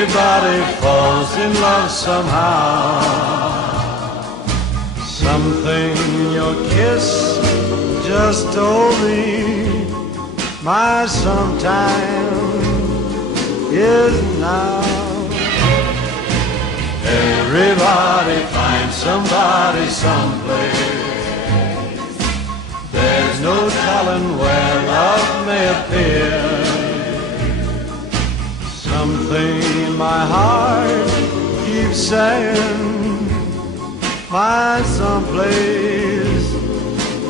Everybody falls in love somehow. Something in your kiss just told me my sometime is now. Everybody finds somebody someplace. There's no telling where love may appear. Something in my heart keeps saying my someplace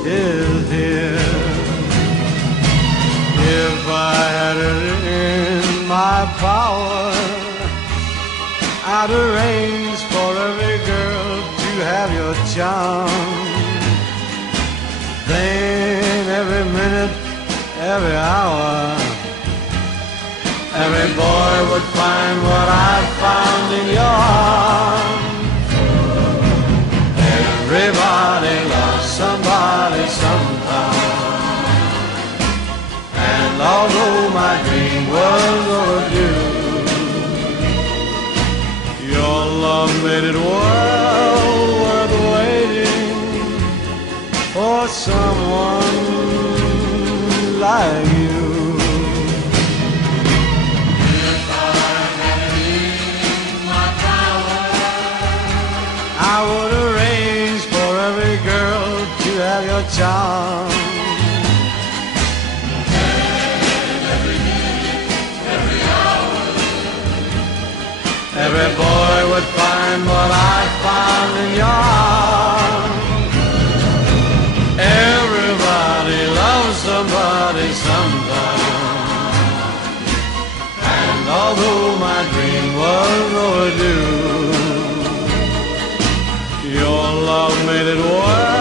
is here. If I had it in my power, I'd arrange for every girl to have your charm. Then every minute, every hour, every boy would find what I found in your arms. Everybody loves somebody sometime. And although my dream was overdue, your love made it well worth waiting for someone like you. If I had it in my power, I would arrange for every girl to have your charm. and every minute, every hour, Every boy would find what I found in your arms. Everybody loves somebody sometime. And although my dream was overdue, your love made it work